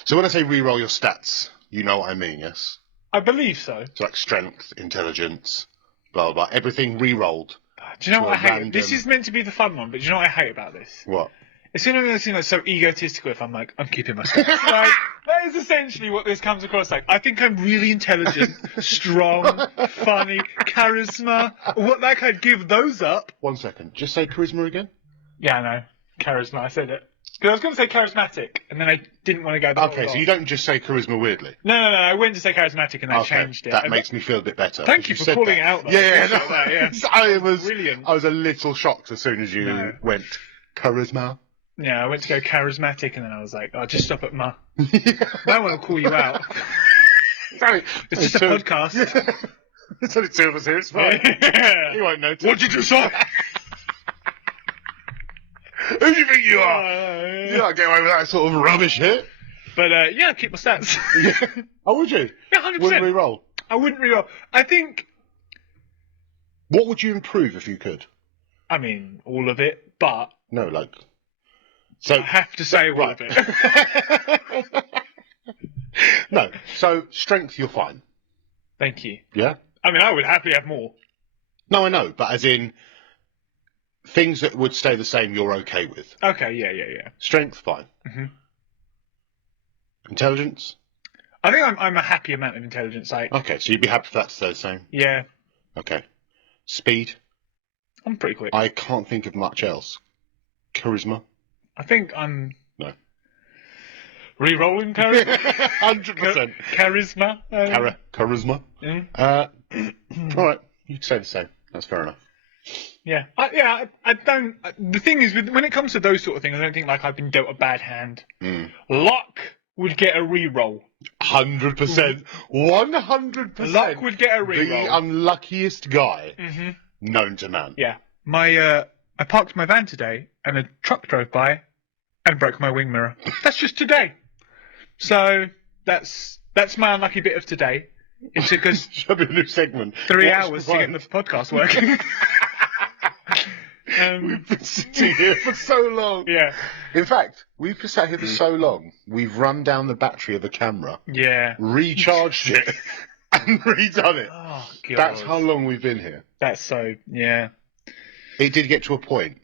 So when I say re-roll your stats, you know what I mean, yes? I believe so. So like strength, intelligence, blah, blah, blah. Everything re-rolled. Do you know To what I a hate? random- This is meant to be the fun one, but do you know what I hate about this? What? It's going to seem like so egotistical if I'm like, I'm keeping myself. Like, that is essentially what this comes across like. I think I'm really intelligent, strong, funny, charisma. What, like I'd give those up. 1 second. Just say charisma again. Yeah, I know. Charisma, I said it. Because I was going to say charismatic, and then I didn't want to go that Okay, far. so you don't just say charisma weirdly. No, I went to say charismatic, and I Okay, changed it. that And makes me feel a bit better. Thank because you for said calling that. it out, though. Yeah, Appreciate that, yeah. I was a little shocked as soon as you No. went charisma. Yeah, I went to go charismatic, and then I was like, oh, just stop at ma. I want to call you out. It's just a podcast. It's only two of us here. It's fine. Yeah. You won't notice. What did you say? Who do you think you are? You can't get away with that sort of rubbish here. But yeah, keep my stats. Oh, would you? Yeah, 100%. Wouldn't re-roll. I wouldn't re-roll. I think What would you improve if you could? I mean, all of it, but No, like... So, I have to say all of it. No, so strength, you're fine. Thank you. Yeah? I mean, I would happily have more. No, I know, but as in, things that would stay the same, you're okay with. Okay, yeah. Strength, fine. Mm-hmm. Intelligence? I think I'm a happy amount of intelligence. Like, Okay, so you'd be happy for that to stay the same? yeah, Okay. Speed? I'm pretty quick. I can't think of much else. Charisma? I think I'm... No. Re-rolling charisma? 100%. Charisma? Charisma? Mm. Alright, you'd say the same. That's fair enough. Yeah. I don't... The thing is, when it comes to those sort of things, I don't think like I've been dealt a bad hand. Luck would get a re-roll. 100%. 100%. Luck would get a re-roll. The unluckiest guy known to man. Yeah. I parked my van today, and a truck drove by and broke my wing mirror. That's just today. So that's my unlucky bit of today. It's because Should be a new segment. 3 What's hours to the get the podcast working. We've been sitting here for so long. Yeah. In fact, we've been sat here for so long, we've run down the battery of the camera, Yeah. recharged it, and redone it. Oh, God. That's how long we've been here. That's so, yeah. It did get to a point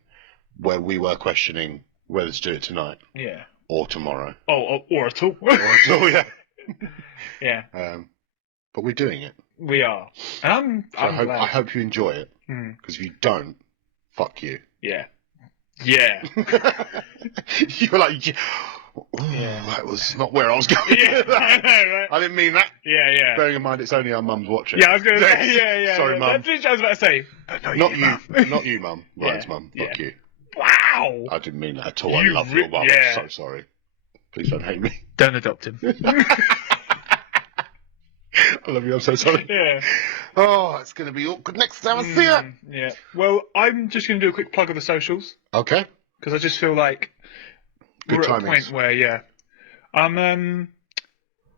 where we were questioning whether to do it tonight Yeah. or tomorrow. Oh, or at all. Oh, yeah. Yeah. But we're doing it. We are. And So I'm glad. I hope you enjoy it. Because if you don't, fuck you. Yeah. Yeah. You were like, that was not where I was going. Yeah, I know, right? I didn't mean that. Yeah. Bearing in mind it's only our mum's watching. Yeah, I was going to say, yeah. Sorry, Mum. That's what I was about to say. But Not you. Not you, Mum. Ryan's mum. Yeah. Fuck you. Wow. I didn't mean that at all. I You love re- your mum. yeah. I'm so sorry. Please don't hate me. Don't adopt him. I love you. I'm so sorry. Yeah. Oh, it's going to be awkward next time I see you. Yeah. Well, I'm just going to do a quick plug of the socials. Okay. Because I just feel like Good we're at a timings. point where,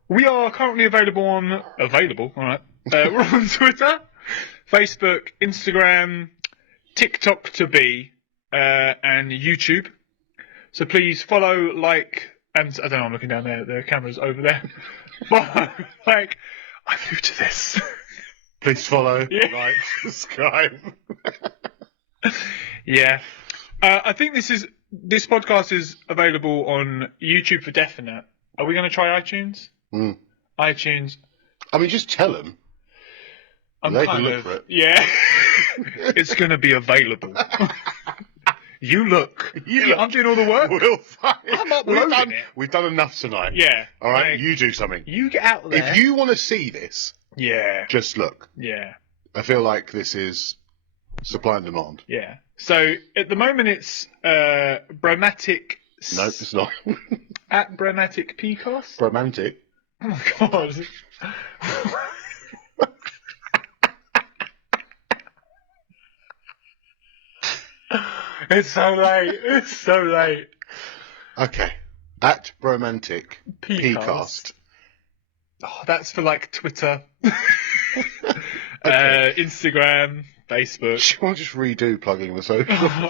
we are currently available, all right. We're on Twitter, Facebook, Instagram, TikTok to be, and YouTube. So please follow, like, and I don't know, I'm looking down there, the camera's over there. Follow, like, I'm new to this. Please follow, Yeah. like, subscribe. Yeah. I think this podcast is available on YouTube for definite. Are we going to try iTunes? iTunes. I mean, just tell them. They can look for it. Yeah. It's going to be available. You look. I'm doing all the work. We'll find. I'm uploading it. We've done enough tonight. Yeah. All right, Like, you do something. you get out there. If you want to see this, Yeah. just look. Yeah. I feel like this is supply and demand. Yeah. So at the moment it's Bromantic. No, it's not. At Bromantic Podcast. Romantic. Oh my god. It's so late. It's so late. Okay. At Bromantic Pcast. Pcast. Oh, that's for like Twitter, Instagram, Facebook. Do you want to just redo plugging the social?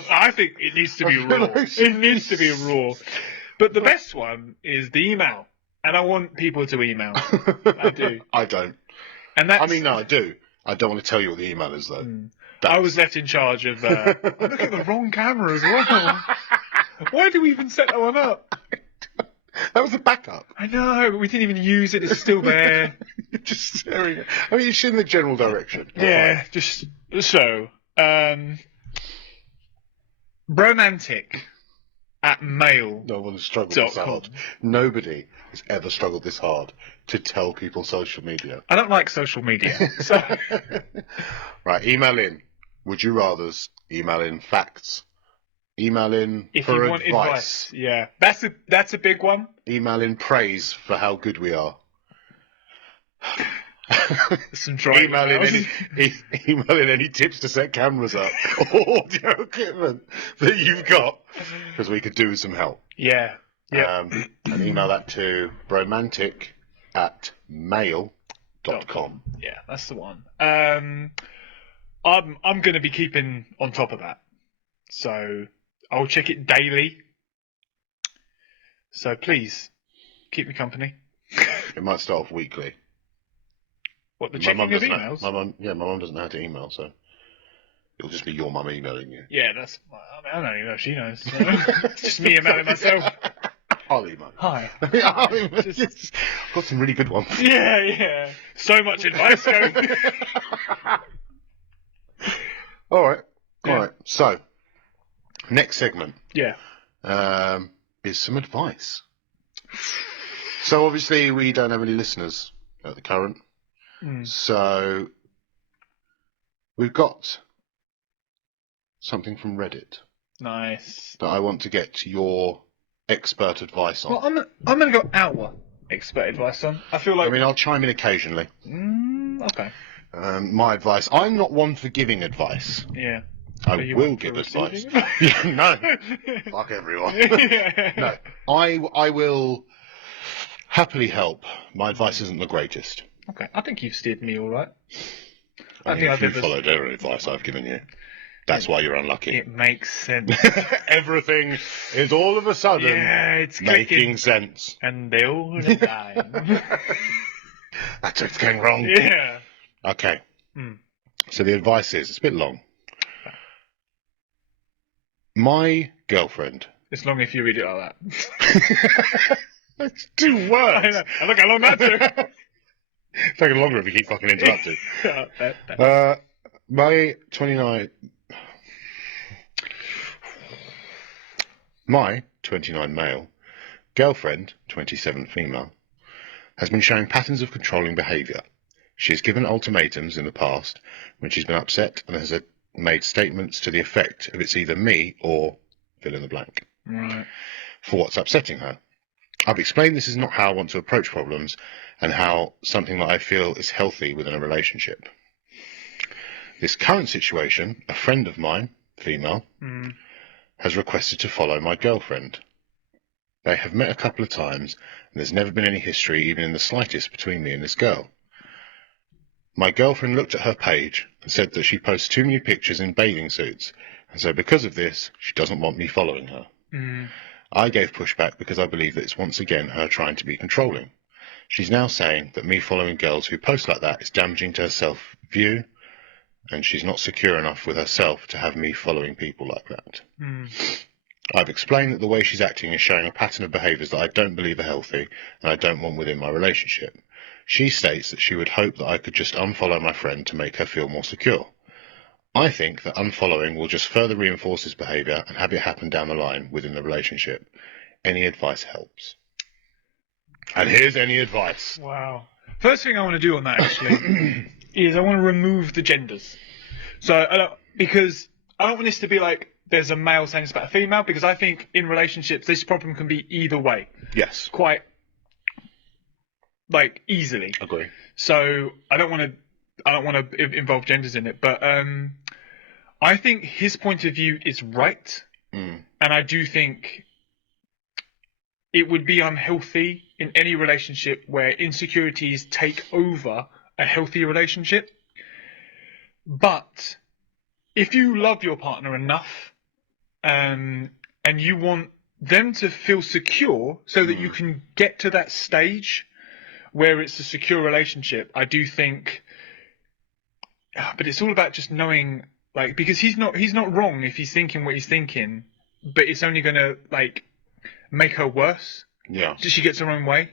I think it needs to be I feel raw. like It needs to be raw. But the best one is the email. And I want people to email. I do. I don't. And that's, I mean, no, I do. I don't want to tell you what the email is, though. I was left in charge of... I look at the wrong camera as well. Why do we even set that one up? That was a backup. I know, but we didn't even use it. It's still there. You're just staring at... I mean, it's in the general direction. Yeah, just... So, Bromantic at mail. No one has struggled this hard. Nobody has ever struggled this hard to tell people social media. I don't like social media. So, Right, email in. Would you rathers? Email in facts. Email in if for you want advice, yeah, that's a big one. Email in praise for how good we are. Some dry Email in any tips to set cameras up or audio equipment that you've got, because we could do with some help. Yeah. And email that to bromantic@mail.com. Yeah, that's the one. I'm going to be keeping on top of that. So I'll check it daily. So please keep me company. It might start off weekly. What, the checking of emails? My mum doesn't know how to email, so it'll just be your mum emailing you. Yeah, that's. I don't even know if she knows. So. It's just me emailing myself. I'll email. Hi. I've got some really good ones. Yeah. So much advice going. All right. So, next segment. Yeah. Is some advice. So obviously we don't have any listeners at the current. So we've got something from Reddit. Nice. That I want to get your expert advice on. Well, I'm going to go our expert advice on. I feel like... I mean, I'll chime in occasionally. Okay. My advice... I'm not one for giving advice. Yeah. I will give advice. No. Fuck everyone. No. I will happily help. My advice isn't the greatest. Okay. I think you've steered me all right. I think if you followed every advice I've given you, that's why you're unlucky. It makes sense. Everything is all of a sudden it's making sense. And they all die. That's what's going wrong. Yeah. Okay. So the advice is, it's a bit long. My girlfriend. It's long if you read it like that. That's 2 words. I know. And look how long that took. It's taking longer if you keep fucking interrupting. My 29 male girlfriend, 27 female, has been showing patterns of controlling behaviour. She has given ultimatums in the past when she's been upset and has made statements to the effect of it's either me or fill in the blank. Right. For what's upsetting her. I've explained this is not how I want to approach problems and how something that I feel is healthy within a relationship. This current situation, a friend of mine, female, has requested to follow my girlfriend. They have met a couple of times and there's never been any history even in the slightest between me and this girl. My girlfriend looked at her page and said that she posts too many pictures in bathing suits, and so because of this, she doesn't want me following her. I gave pushback because I believe that it's once again her trying to be controlling. She's now saying that me following girls who post like that is damaging to her self-view, and she's not secure enough with herself to have me following people like that. I've explained that the way she's acting is showing a pattern of behaviours that I don't believe are healthy and I don't want within my relationship. She states that she would hope that I could just unfollow my friend to make her feel more secure. I think that unfollowing will just further reinforce this behaviour and have it happen down the line within the relationship. Any advice helps. And here's any advice. Wow. First thing I want to do on that, actually, is I want to remove the genders. So, because I don't want this to be like there's a male saying this about a female, because I think in relationships this problem can be either way. Yes. Quite, easily. Agree. So I don't want to involve genders in it, but I think his point of view is right, and I do think it would be unhealthy in any relationship where insecurities take over a healthy relationship. But if you love your partner enough, and you want them to feel secure so that you can get to that stage where it's a secure relationship, I do think, but it's all about just knowing, because he's not wrong if he's thinking what he's thinking, but it's only going to, make her worse. Yeah. She gets her own way.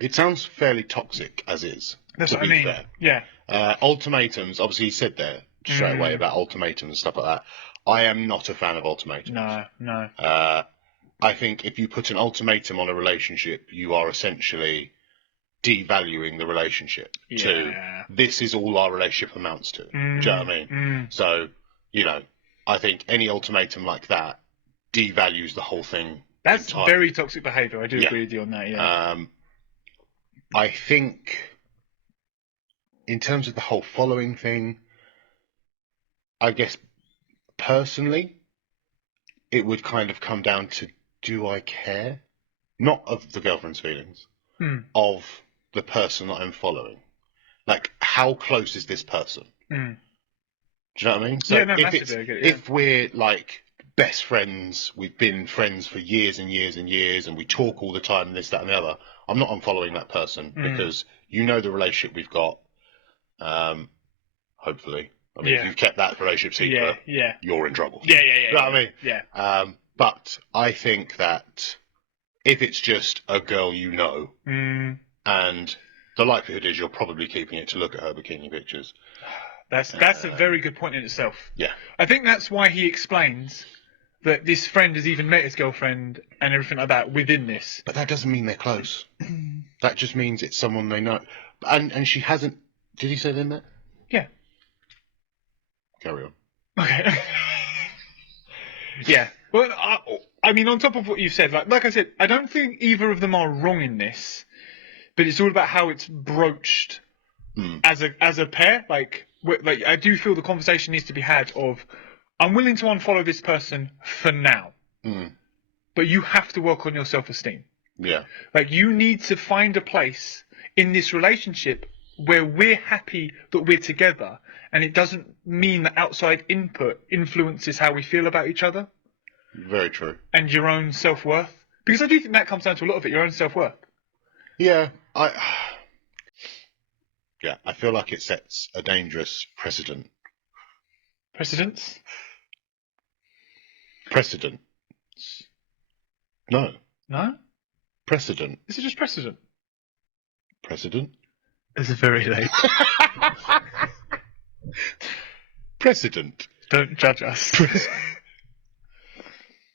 It sounds fairly toxic as is. That's to what I be mean. fair. Yeah. Ultimatums, obviously he said there straight away about ultimatums and stuff like that. I am not a fan of ultimatums. No. I think if you put an ultimatum on a relationship, you are essentially devaluing the relationship to this is all our relationship amounts to. Do you know what I mean? So, I think any ultimatum like that devalues the whole thing. That's very toxic behaviour. I do agree with you on that, yeah. I think in terms of the whole following thing, I guess personally, it would kind of come down to, do I care? Not of the girlfriend's feelings, of the person that I'm following. How close is this person? Do you know what I mean? So massively. if we're best friends. We've been friends for years and years and years, and we talk all the time, and this, that, and the other. I'm not unfollowing that person because you know the relationship we've got. Hopefully, I mean, if you've kept that relationship secret, you're in trouble. Yeah. You know what I mean? Yeah. But I think that if it's just a girl you know, and the likelihood is you're probably keeping it to look at her bikini pictures. That's a very good point in itself. Yeah. I think that's why he explains that this friend has even met his girlfriend and everything like that within this. But that doesn't mean they're close. That just means it's someone they know. And she hasn't... Did he say they met? Yeah. Carry on. Okay. Yeah. Well, I mean, on top of what you've said, like I said, I don't think either of them are wrong in this, but it's all about how it's broached as a pair. Like I do feel the conversation needs to be had of, I'm willing to unfollow this person for now, but you have to work on your self-esteem. Yeah. Like, you need to find a place in this relationship where we're happy that we're together, and it doesn't mean that outside input influences how we feel about each other. Very true. And your own self-worth. Because I do think that comes down to a lot of it, your own self-worth. Yeah, I feel like it sets a dangerous precedent. Precedence? Precedent. No. No? Precedent. This is just precedent. Precedent? This is very late. Precedent. Don't judge us.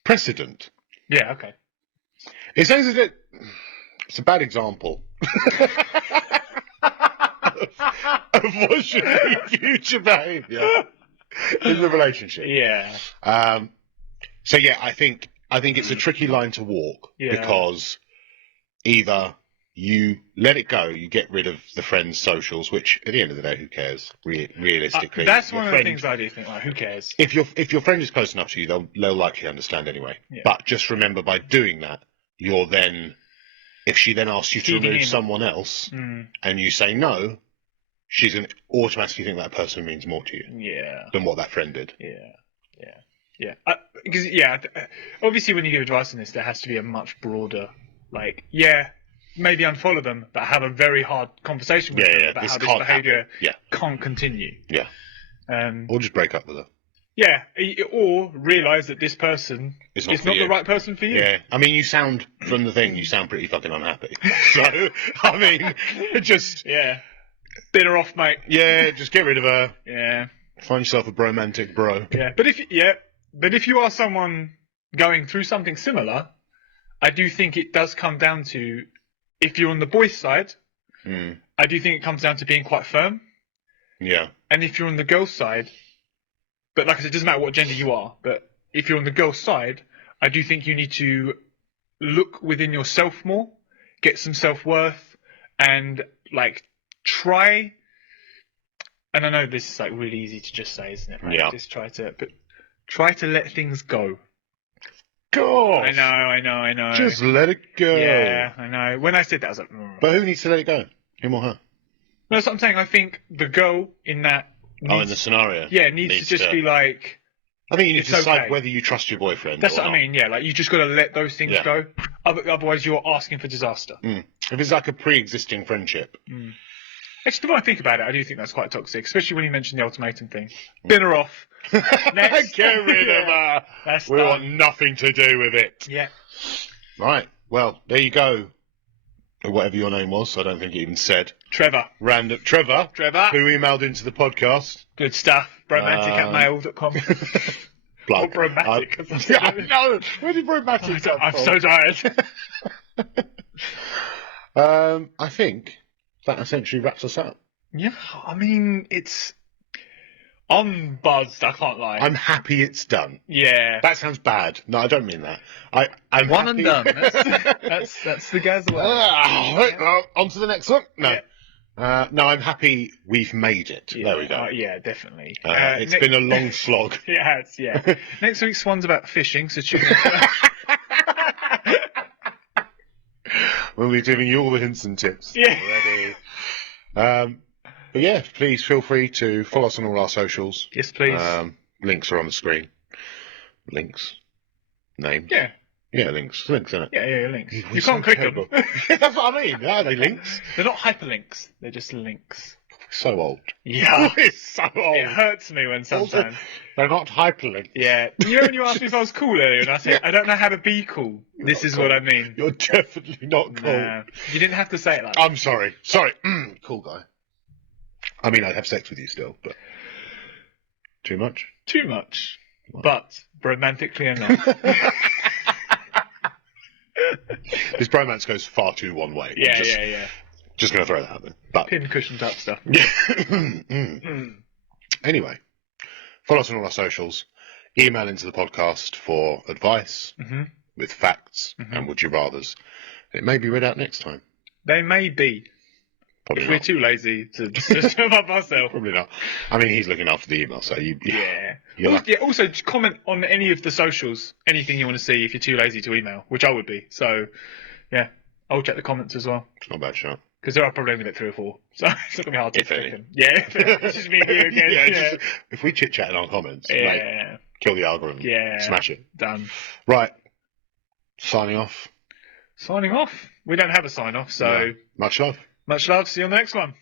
Precedent. Yeah, okay. It says that it's a bad example of what should be future behaviour in the relationship. Yeah. So yeah, I think it's a tricky line to walk because either you let it go, you get rid of the friend's socials, which at the end of the day, who cares? Realistically, that's one of the things I do think. Like, who cares? If your friend is close enough to you, they'll likely understand anyway. Yeah. But just remember, by doing that, you're then, if she then asks you to remove someone else, and you say no, she's going to automatically think that person means more to you than what that friend did. Yeah. Because obviously when you give advice on this, there has to be a much broader, like, maybe unfollow them, but have a very hard conversation with them about how this behaviour can't continue. Yeah. Or just break up with her. Yeah, or realise that this person is not the right person for you. Yeah, I mean, you sound, from the thing, you sound pretty fucking unhappy. So, I mean, just... Yeah. Bitter off, mate. Yeah, just get rid of her. Yeah. Find yourself a bromantic bro. Yeah, but if you are someone going through something similar, I do think it does come down to, if you're on the boys' side, I do think it comes down to being quite firm. Yeah. And if you're on the girls' side, but like I said, it doesn't matter what gender you are, but if you're on the girls' side, I do think you need to look within yourself more, get some self-worth, and like try, and I know this is like really easy to just say, isn't it? Like, just try to let things go. Gosh. I know. Just let it go. Yeah, I know. When I said that, I was like, But who needs to let it go? Him or her? No, that's what I'm saying. I think the girl in that... in the scenario? Yeah, needs to just be like... I think you need to decide whether you trust your boyfriend. That's what I mean, like, you just got to let those things go. Otherwise, you're asking for disaster. If it's like a pre-existing friendship. Actually, the more I think about it, I do think that's quite toxic, especially when you mentioned the ultimatum thing. Bin her off. Next. Get rid of her. We want nothing to do with it. Yeah. Right. Well, there you go. Or whatever your name was. I don't think it even said. Trevor. Random. Trevor. Who emailed into the podcast. Good stuff. Bromantic@mail.com. Plug. Or Bromantic. No. Where did Bromantic come I'm from? so tired. I think that essentially wraps us up. Yeah. I mean, I'm buzzed, I can't lie. I'm happy it's done. Yeah. That sounds bad. No, I don't mean that. I'm one happy. and done. That's the guy's way. On to the next one. No. Yeah. No, I'm happy we've made it. Yeah, there we go. Yeah, dedefinitely. It's been a long slog. Yeah. Next week's one's about fishing, so tune in. We'll be giving you all the hints and tips. Yeah. Already. But yeah, please feel free to follow us on all our socials. Yes, please. Links are on the screen. links, names. Yeah. Yeah, links, isn't it? Yeah, links. You can't click them. That's what I mean. Are they links? They're not hyperlinks. They're just links. So old. Yeah. It's so old. It hurts me when sometimes. They're not hyperlinks. Yeah. You know when you asked me if I was cool earlier and I said, I don't know how to be cool. This is cool. what I mean. You're definitely not cool. Nah. You didn't have to say it like that. I'm sorry. Sorry. Cool guy. I mean, I'd have sex with you still, but... Too much? Too much. But romantically enough. This bromance goes far too one way. Yeah. Just going to throw that out there. But... Pin cushion type stuff. Anyway, follow us on all our socials. Email into the podcast for advice with facts and would you rathers. It may be read out next time. They may be. Probably We're not. too lazy to sum up ourselves. Probably not. I mean, he's looking after the email, so you... Yeah. Also, just comment on any of the socials, anything you want to see if you're too lazy to email, which I would be. So, yeah, I'll check the comments as well. It's not a bad shout. Because there are probably only like 3 or 4, so it's not going to be hard to If any. check them. Yeah, it's just me and you again. Just, if we chit-chat in our comments, mate, kill the algorithm. Yeah. Smash it. Done. Right. Signing off. Signing off. We don't have a sign-off, so... Yeah. Much love. Much love. See you on the next one.